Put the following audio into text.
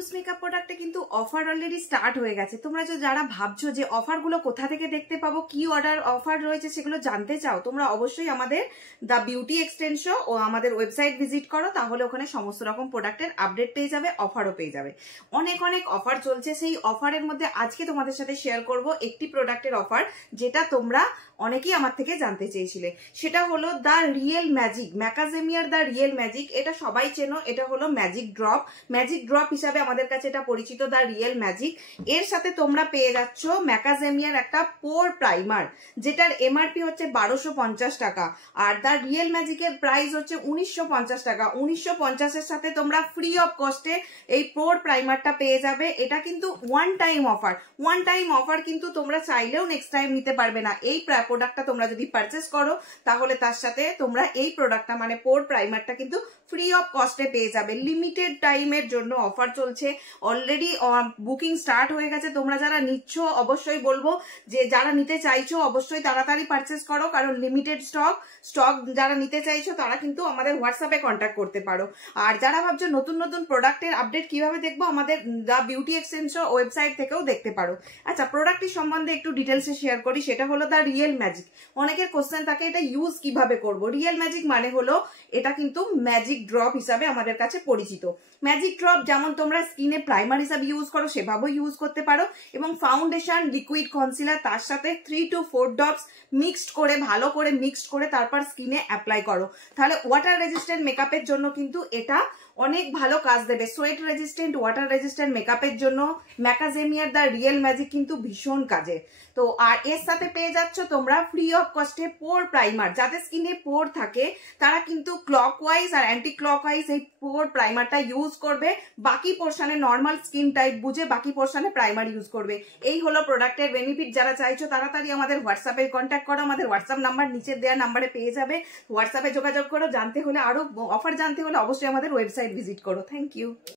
Use makeup প্রোডাক্টে কিন্তু offer already start হয়ে গেছে। তোমরা যারা ভাবছো যে অফারগুলো কোথা থেকে দেখতে পাবো, কি অফার রয়েছে সেগুলো জানতে চাও, তোমরা অবশ্যই আমাদের দ্য বিউটি এক্সটেনশন ও আমাদের ওয়েবসাইট ভিজিট করো, তাহলে ওখানে সমস্ত রকম প্রোডাক্টের আপডেট পেয়ে যাবে, অফারও পেয়ে যাবে। অনেক অনেক অফার চলছে। সেই অফারের মধ্যে আজকে তোমাদের সাথে শেয়ার করব একটি প্রোডাক্টের অফার, যেটা তোমরা অনেকেই আমার থেকে জানতে চেয়েছিলে। সেটা হলো দ্য রিয়েল ম্যাজিক, ম্যাকাজেমিয়ার দ্য রিয়েল ম্যাজিক। এটা সবাই চেনো, এটা হলো ম্যাজিক ড্রপ। ম্যাজিক ড্রপ হিসাবে আমাদের কাছে এটা পরিচিত, দ্য রিয়েল ম্যাজিক। এর সাথে তোমরা পেয়ে যাচ্ছ ম্যাকাজেমিয়ার একটা পোর প্রাইমার, যেটার এমআরপি হচ্ছে 1250 টাকা, আর দ্য রিয়েল ম্যাজিকের প্রাইস হচ্ছে 1950 টাকা। 1950-এর সাথে তোমরা ফ্রি অফ কস্টে এই পোর প্রাইমারটা পেয়ে যাবে। এটা কিন্তু one time offer, one time offer, কিন্তু তোমরা চাইলেও নেক্সট টাইম নিতে পারবে না। এই প্রোডাক্টটা তোমরা যদি পারচেস করো, তাহলে তার সাথে তোমরা এই প্রোডাক্টটা মানে পোর প্রাইমারটা কিন্তু ফ্রি অফ কস্টে পেয়ে যাবে। লিমিটেড টাইমের জন্য অফার চলছে, অলরেডি বুকিং স্টার্ট হয়ে গেছে। তোমরা যারা নিচ্ছ অবশ্যই বলবো যে যারা নিতে চাইছো অবশ্যই তাড়াতাড়ি পারচেস করো, কারণ লিমিটেড স্টক যারা নিতে চাইছো তারা কিন্তু আমাদের হোয়াটসঅ্যাপে কন্ট্যাক্ট করতে পারো। আর যারা ভাবছো নতুন নতুন প্রোডাক্টের আপডেট কিভাবে দেখবো, আমাদের দ্য বিউটি এক্সটেনশন ওয়েবসাইট থেকেও দেখতে পারো। আচ্ছা, প্রোডাক্টটির সম্বন্ধে একটু ডিটেলসে শেয়ার করি। সেটা হলো দ্য রিয়েল ম্যাজিক। অনেকের কোশ্চেন থাকে এটা ইউজ কিভাবে করব। রিয়েল ম্যাজিক মানে হলো এটা কিন্তু ম্যাজিক ড্রপ হিসাবে আমাদের কাছে পরিচিত। ম্যাজিক ড্রপ যেমন তোমরা স্কিনে প্রাইমার হিসাবে ইউজ করো সেভাবেও ইউজ করতে পারো, এবং ফাউন্ডেশন, লিকুইড কনসিলার তার সাথে 3 to 4 ড্রপস মিক্সড করে, ভালো করে মিক্সড করে তারপর স্কিনে অ্যাপ্লাই করো। তাহলে ওয়াটার রেজিস্ট্যান্ট মেকআপের জন্য কিন্তু এটা অনেক ভালো কাজ দেবে। সোয়েট রেজিস্ট্যান্ট, ওয়াটার রেজিস্ট্যান্ট মেকআপের জন্য ম্যাকাজেমিয়ার দ্য রিয়েল ম্যাজিক কিন্তু ভীষণ কাজে। তো আর এর সাথে পেয়ে যাচ্ছ তোমরা ফ্রি অফ কস্টে পোর প্রাইমার। যাদের স্কিনে পোর থাকে তারা কিন্তু ক্লকওয়াইজ আর অ্যান্টি ক্লকওয়াইজ এই পোর প্রাইমারটা ইউজ করবে, বাকি পোর্শনে নর্মাল স্কিন টাইপ বুঝে বাকি পোর্শনে প্রাইমার ইউজ করবে। এই হলো প্রোডাক্টের বেনিফিট। যারা চাইছো তাড়াতাড়ি আমাদের হোয়াটসঅ্যাপে কন্ট্যাক্ট করো, আমাদের হোয়াটসঅ্যাপ নাম্বার নিচে দেওয়া নাম্বারে পেয়ে যাবে। হোয়াটসঅ্যাপে যোগাযোগ করো। জানতে হলে, আরো অফার জানতে হলে অবশ্যই আমাদের ওয়েবসাইট ভিজিট করো। Thank you.